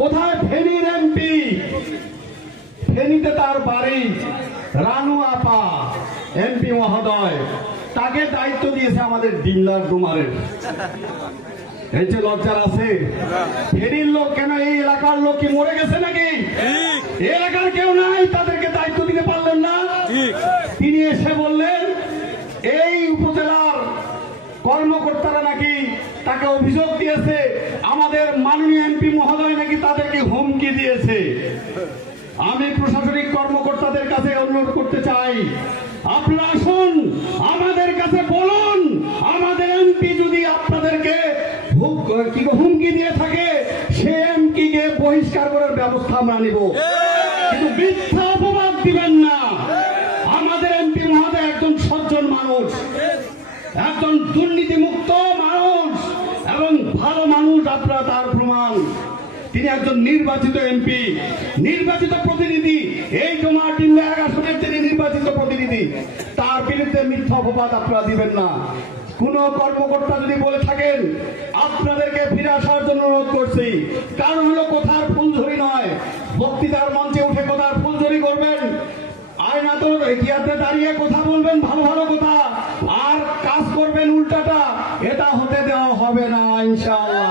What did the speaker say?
কোথায় ফেনীর এমপি? ফেনীতে তার বাড়ি। রানু আপা এমপি মহোদয়, তাকে দায়িত্ব দিয়েছে আমাদের ডিমলার ডুমারের। এই যে লজ্জার আছে, ফেনীর লোক কেন, এই এলাকার লোক কি মরে গেছে নাকি? এলাকার কেউ নাই, তাদেরকে দায়িত্ব দিতে পারলেন না। তিনি এসে বললেন এই উপজেলার কর্মকর্তারা নাকি তাকে অভিযোগ দিয়েছে, আমাদের মাননীয় এমপি মহোদয় নাকি তাদেরকে হুমকি দিয়েছে। আমি প্রশাসনিক কর্মকর্তাদের কাছে অনুরোধ করতে চাই, আপনারা আসুন, আমাদের কাছে বলুন, আমাদের এমপি যদি আপনাদেরকে হুমকি দিয়ে থাকে, সে এমপি কে বহিষ্কার করার ব্যবস্থা আমরা নিব, কিন্তু মিথ্যা অপবাদ দিবেন না। আমাদের এমপি মহোদয় একজন সজ্জন মানুষ, একজন দুর্নীতিমুক্ত মানুষ এবং ভালো মানুষ, আপনারা তার প্রমাণ। তিনি একজন নির্বাচিত এমপি, নির্বাচিত প্রতিনিধি, এই ডোমার ডিমলা ১ আসনের তিনি নির্বাচিত প্রতিনিধি, তার বিরুদ্ধে মিথ্যা অপবাদ আপনারা দিবেন না। কোন কর্মকর্তা যদি বলে থাকেন, আপনাদেরকে ফিরে আসার জন্য অনুরোধ করছি। কারণ হলো কোথার ফুলঝুরি নয়, বক্তৃতার মঞ্চে উঠে কোথার ফুলঝুরি করবেন, আয়না তো এগিয়াতে দাঁড়িয়ে কথা বলবেন ভালো ভালো কথা, আর কাজ করবেন উল্টাটা, এটা হতে দেওয়া হবে না ইনশাআল্লাহ।